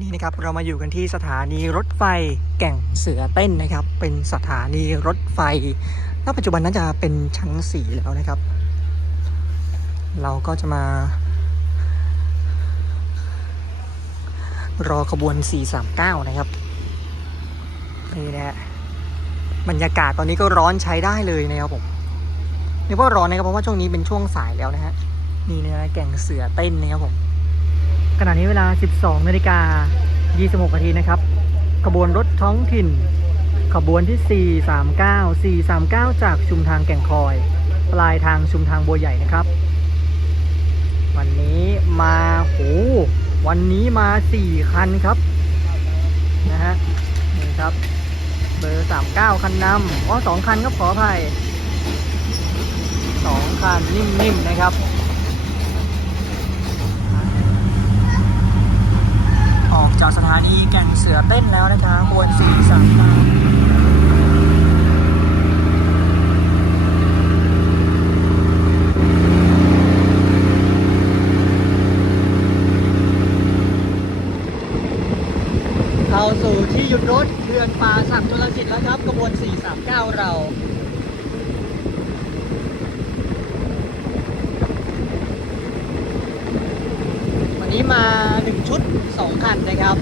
นี่นะครับเรามาอยู่กันที่สถานีรถไฟแก่งเสือเต้นนะครับ เป็นสถานีรถไฟณปัจจุบันน่าจะเป็นชั้นสี่แล้วนะครับ เราก็จะมา รอขบวน 439 นะครับนี่นะฮะบรรยากาศตอนนี้ก็ร้อนใช้ได้เลยนะครับผมเรียกว่าร้อนนะครับเพราะว่าช่วงนี้เป็นช่วงสายแล้วนะฮะนี่นะแก่งเสือเต้นนะครับผม ขณะนี้เวลา 12นาฬิกา 26นาทีนะครับ ขบวนรถท้องถิ่น ขบวนที่ 439 439 จากชุมทางแก่งคอย ปลายทางชุมทางบัวใหญ่นะครับ วันนี้มาโหวันนี้มา 4 คันครับนะฮะนี่ครับ เบอร์ 39 คันนำอ๋อสองคันครับขออภัยสองคันนิ่มๆนะครับ ออก จากสถานีแก่งเสือเต้นแล้วนะคะบวนสีสามาเข้าสู่ที่หยุดรถเขื่อนป่าสักชลสิทธิ์แล้วครับกระบวน 439 เรา วันนี้มาหนึ่งชุดสองคันนะครับ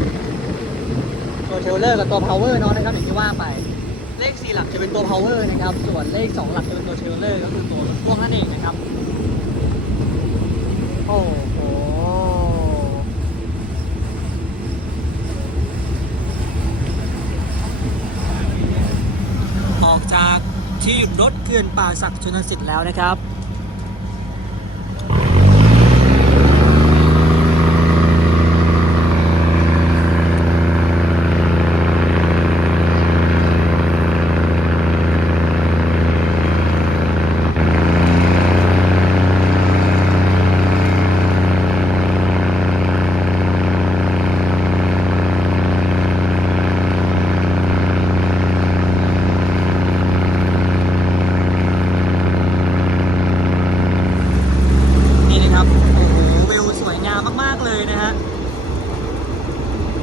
ตัวเทรลเลอร์กับตัวพาวเวอร์เนาะนะครับอย่างที่ว่าไปเลข 4 หลักจะเป็นตัวพาวเวอร์นะครับ ส่วนเลข 2 หลักจะเป็นตัวเทรลเลอร์ก็คือตัวรถพ่วงนั่นเองนะครับ โอ้โหออกจากที่หยุดรถเขื่อนป่าศักดิ์ชนสิทธิ์แล้วนะครับ นี่นะครับ โอ้โห วิวสวยงามมาก ๆ เลยนะฮะ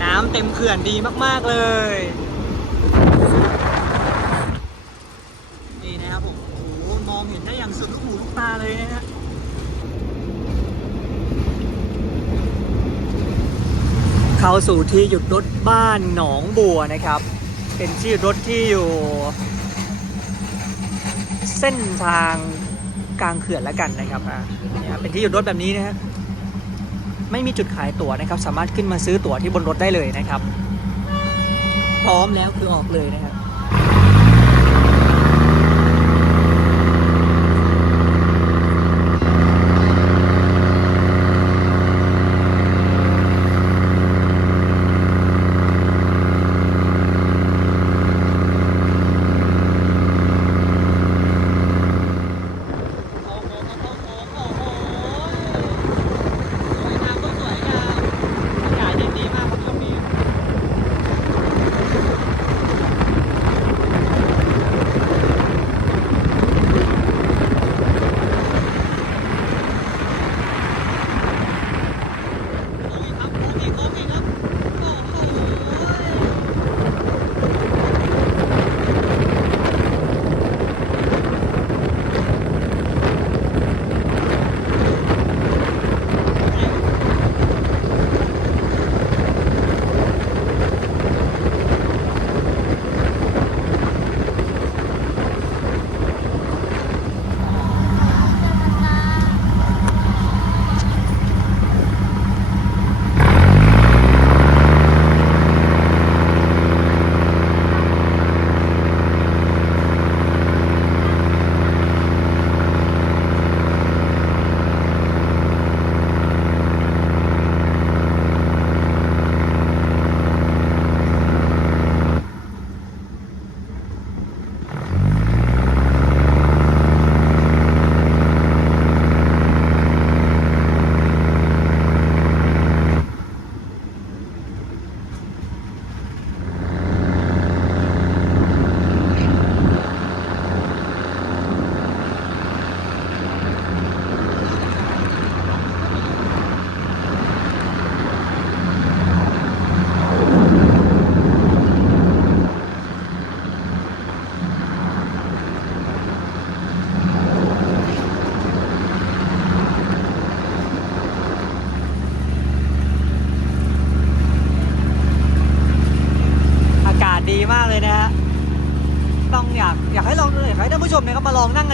น้ำเต็มเขื่อน ดีมาก ๆ เลย นี่นะครับผมโอ้โหมองเห็นได้อย่างสุดลูกหูลูกตาเลยนะฮะเข้าสู่ที่หยุดรถบ้านหนองบัวนะครับ เป็นที่รถที่อยู่ เส้นทางกลางเขื่อนแล้วกันนะครับอ่าเนี่ยเป็นที่หยุดรถแบบนี้นะฮะไม่มีจุดขายตั๋วนะครับ สามารถขึ้นมาซื้อตั๋วที่บนรถได้เลยนะครับ พร้อมแล้วคือออกเลยนะครั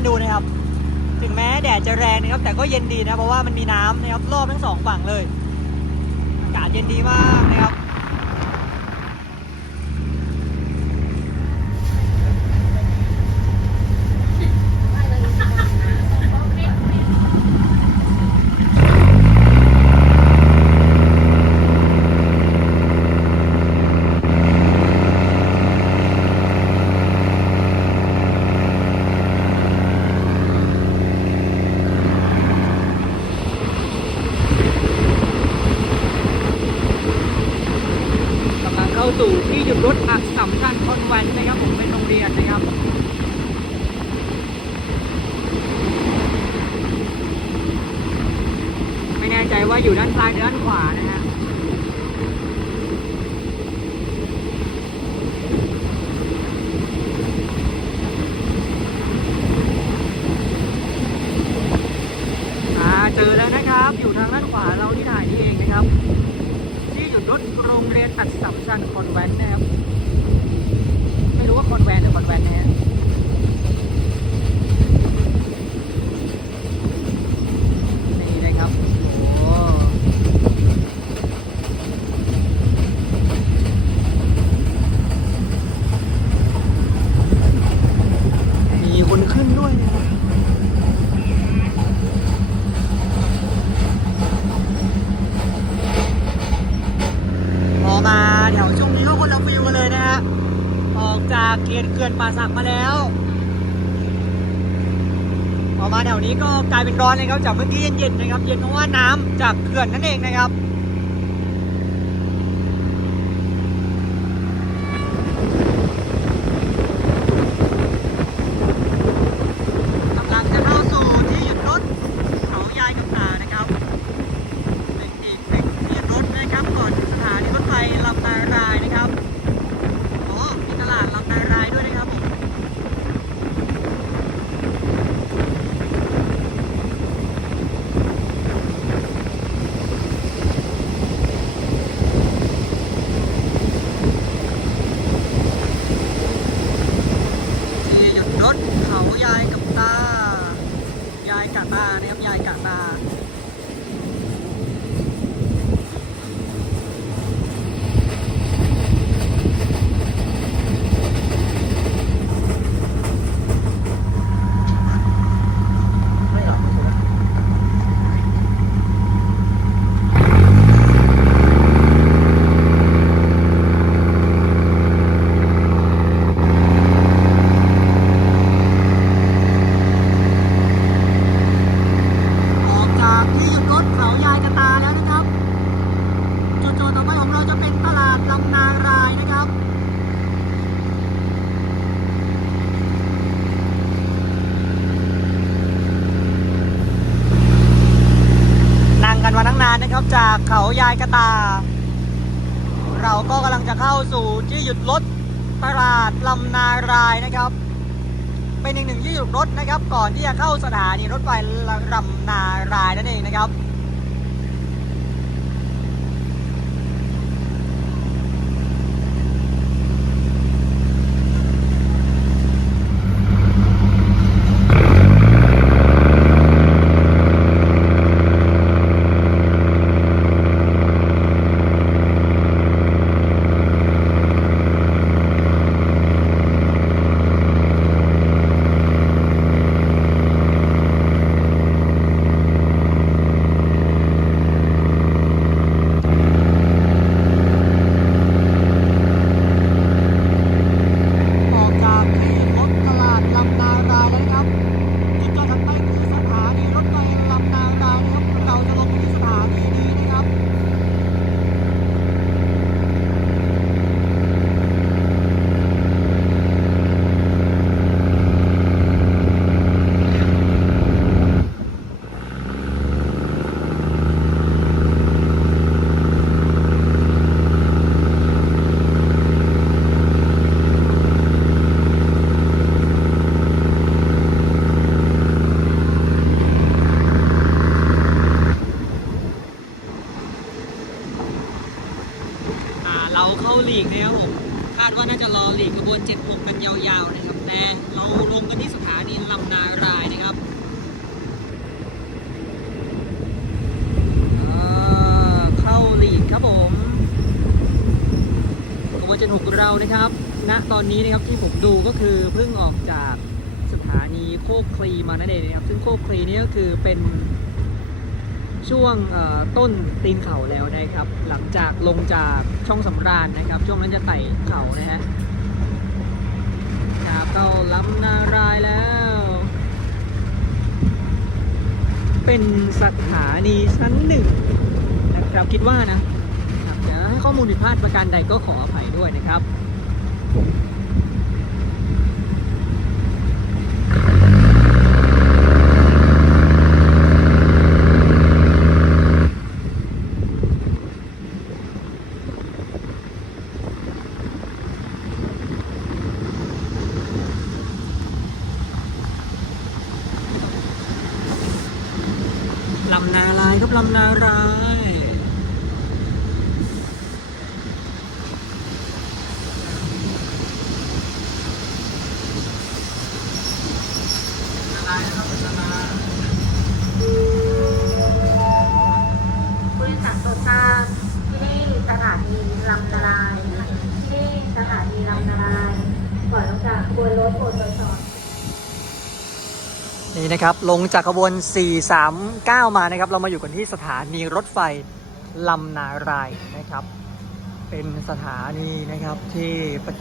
ดูนะครับ ถึงแม้แดดจะแรงนะครับ แต่ก็เย็นดีนะเพราะว่ามันมีน้ำนะครับรอบทั้งสองฝั่งเลย อากาศเย็นดีมากนะครับ กำลังเข้าสู่ที่หยุดรถอักสัมชัญคอนแวนต์นะครับผมเป็นโรงเรียนนะครับ ไม่แน่ใจว่าอยู่ด้านซ้ายหรือด้านขวานะฮะอ่าเจอแล้วนะครับ อยู่ทางด้านขวาเราที่ถ่าย ที่องนะครับที่หยุดรถโรงเรียนอัดสัมชันคอนแวนต์นะครับ ไม่รู้ว่าคอนแวนต์หรือคอนแวนต์นะฮะนี่นะครับ โอ้มีคนขึ้นด้วยนะครับ พอมาแถวช่วงนี้ก็คนละฟิลกันเลยนะฮะ ออกจากเกียนเขื่อนป่า สักมาแล้ว ออกมาแถวนี้ก็กลายเป็นร้อนเลยครับจากเมื่อกี้เย็นๆนะครับ เย็นเพราะว่าน้ำจากเขื่อนนั่นเองนะครับ กำลังจะเข้าสู่ที่หยุดรถเขายายกับตานะครับ เป็นอีกหนึ่งที่รถนะครับก่อนถึงสถานีรถไฟลำนารายนะครับอ๋อมีตลาดลำนารายด้วยนะครับผมที่หยุดรถเขายายกับตา ยายกะตานะครับยายกะตา ออกจากที่หยุดรถเขายายกระตาแล้วนะครับ จุดๆต่อไปของเราจะเป็นตลาดลำนารายนะครับ นั่งกันมาตั้งนานนะครับ จากเขา ยายกระตา เราก็กำลังจะเข้าสู่ที่หยุดรถตลาดลำนารายนะครับ เป็นอีกหนึ่งที่หยุดรถนะครับ ก่อนที่จะเข้าสถานีรถไฟลำนารายนั่นเองนะครับ ออกจากที่รถตลาดลำนารายแล้วนะครับจุดจอดถัดไปคือสถานีรถไฟลำนารายนะครับ เราจะลงที่สถานีนี้นะครับ อ่าเราเข้าหลีกนะครับผม คาดว่าน่าจะรอหลีกขบวน 76 กันยาวๆนะครับ แต่เราลงกันที่สถานีลำนารายนะครับอ่าเข้าลีดครับผมขบวน เรานะครับณตอนนี้นะครับที่ผมดูก็คือเพิ่งออกจากสถานีโคกคลีมานั่นเองนะครับ ซึ่งโคกคลีนี่ก็คือเป็นช่วงต้นตีนเขาแล้วนะครับ หลังจากลงจากช่องสำราญนะครับ ช่วงนั้นจะไต่เขานะฮะครับเข้าลำนารายแล้ว เป็นสถานีชั้นหนึ่งนะครับคิดว่านะครับเดี๋ยวให้ข้อมูลผิดพลาดประการใดก็ขออภัย ด้วยนะครับ ลำนารายครับลำนารายนารายนะครับนาราย บริษัทโตต้าที่นี่สถานีลำนาลายที่นี่สถานีลำนาลายก่อนลงจากบนรถโอตสอน นี่นะครับ ลงจากขบวน 439 มานะครับ เรามาอยู่กันที่สถานีรถไฟลำนารายนะครับ เป็นสถานีนะครับที่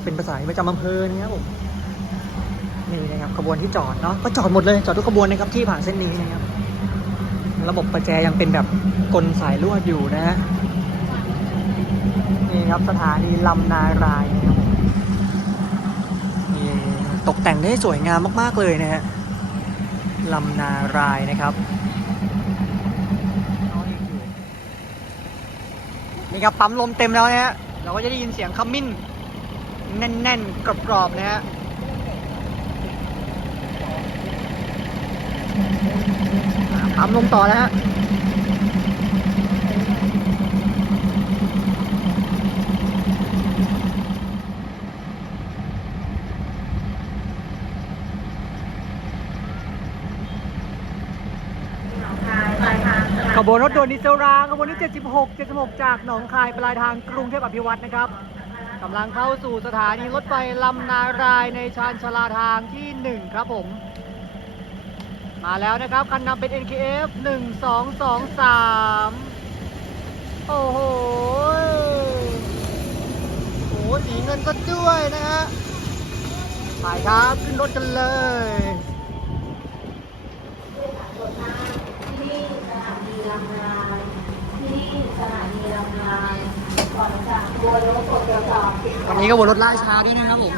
เป็นภาษาประจำอำเภอนะครับผมนี่นะครับขบวนที่จอดเนาะก็จอดหมดเลยจอดทุกขบวนนะครับที่ผ่านเส้นนี้นะครับ ระบบประแจยังเป็นแบบกลสายลวดอยู่นะฮะนี่ครับสถานีลำนารายนะครับตกแต่งได้สวยงามมาก ๆ เลยนะฮะ ลำนารายนะครับนี่ครับปั๊มลมเต็มแล้วนะฮะเราก็จะได้ยินเสียงขมมิ่นแน่นๆกรอบๆนะฮะปั๊มลมต่อแล้วฮะ หนองคายปลายทางสถา ข บวนรถด่วนดีเซลรางขบวนที่76 76 จากหนองคายปลายทางกรุงเทพอภิวัตนะครับกำลังเข้าสู่สถานีรถไฟลำนารายในชานชลาทางที่ 1 ครับผม มาแล้วนะครับ คันนำเป็น NKF 1223 โอ้โหโอ้โหสีเงินก็ด้วยนะฮะไปครับ ขึ้นรถกันเลย ที่นี่สถานีลำนาลายที่สถานีลำนาลายก่อนลงจากบนรถโอตสอนวันนี้ก็วนรถล่าช้าด้วยนะครับผม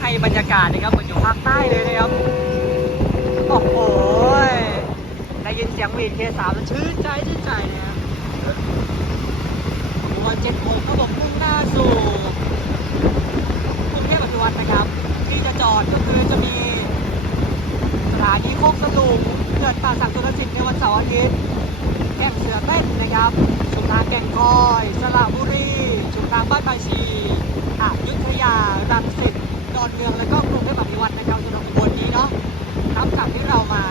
ให้บรรยากาศนะครับเหมือนอยู่ภาคใต้เลยนะครับ โอ้โหได้ยินเสียงหวีดเคสามแล้วชื่นใจชื่นใจนะครับวันเจ็ดโมงเขาบอกมุ่งหน้าสู่กรุงเทพอภิวัตนะครับ ที่จะจอดก็คือจะมี สถานีโคกสลุงเกิดป่าสักสุรสิทธิ์ในวันเสาร์อาทิตย์แก่งเสือเต้นนะครับชุมทางแก่งคอยสระบุรีชุมทางบ้านปลายชีอยุธยารังสิตดอนเมืองและก็กรุงเทพมหานครนะครับสำหรับวันนี้เนาะนับจากที่เรามา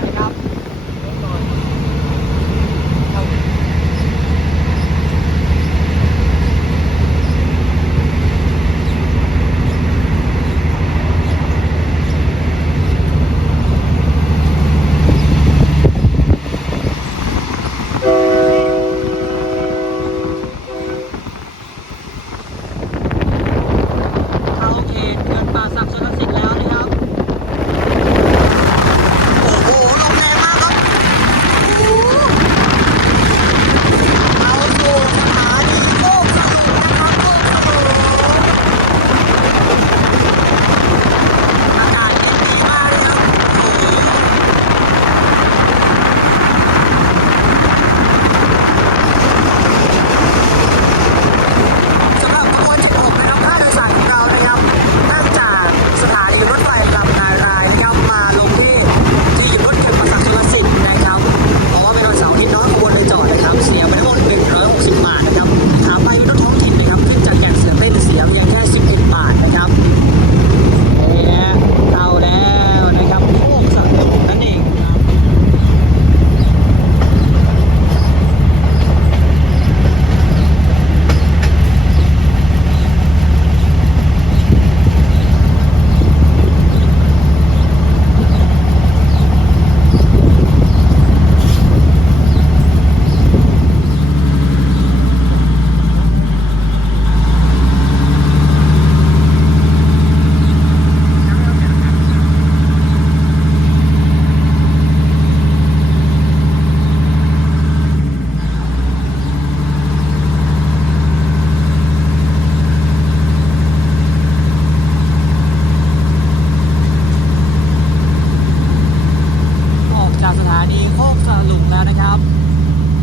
โคกสลุงแล้วนะครับ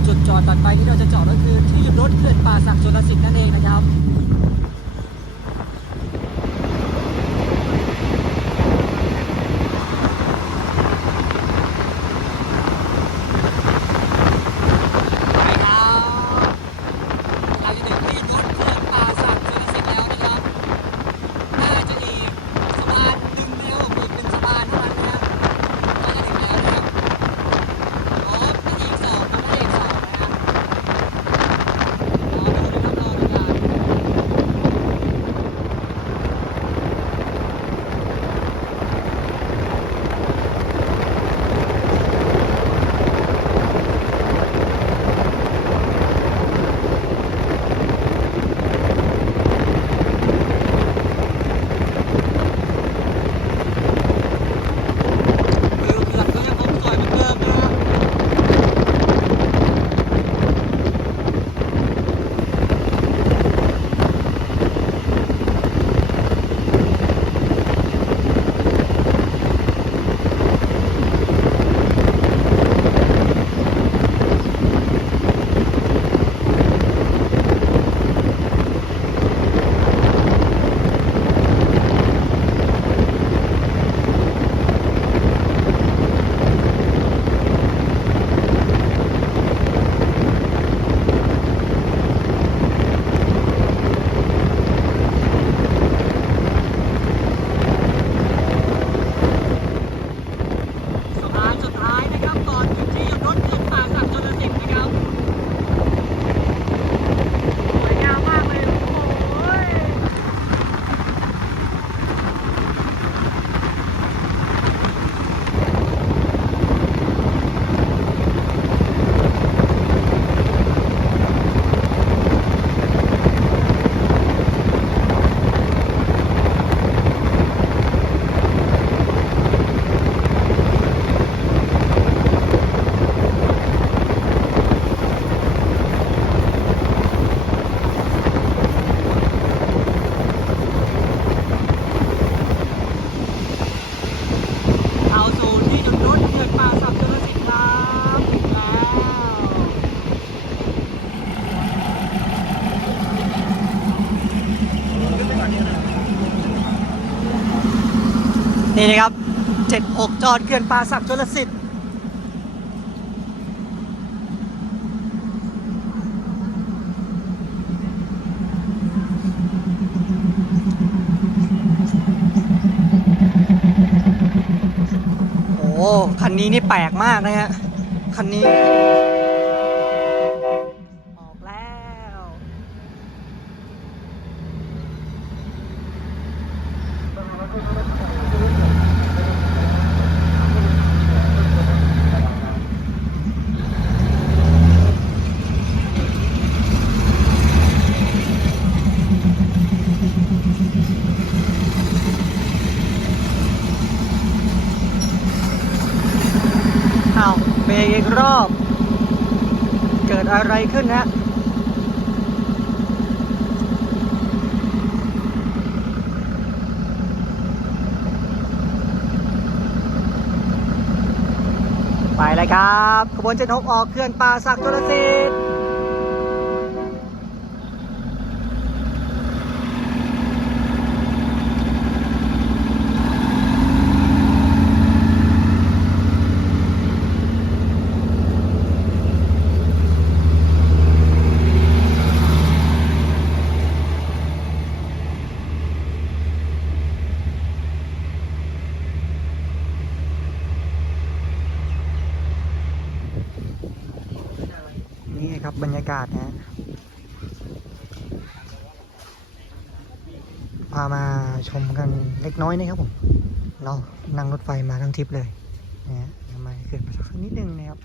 จุดจอดต่อไปที่เราจะจอดก็คือที่หยุดรถเขื่อนป่าสักชนลสิทธิ์นั่นเองนะครับ นี่นะครับ76จอดเขื่อนป่าสักชนลสิทธิ์โอ้คันนี้นี่แปลกมากนะฮะคันนี้ ออกแล้ว อ้าวเบรกอีกรอบ เกิด อะไรขึ้นฮะไปเลยครับ ขบวนเจ็ดหกออกเขื่อนป่าสักจุลสิทธิ์ากาศนะพามาชมกันเล็กน้อยนะครับผม เรานั่งรถไฟมาทั้งทริปเลยนะฮะเดี๋ยวมเกิดมาสักนิดนึงนะครับ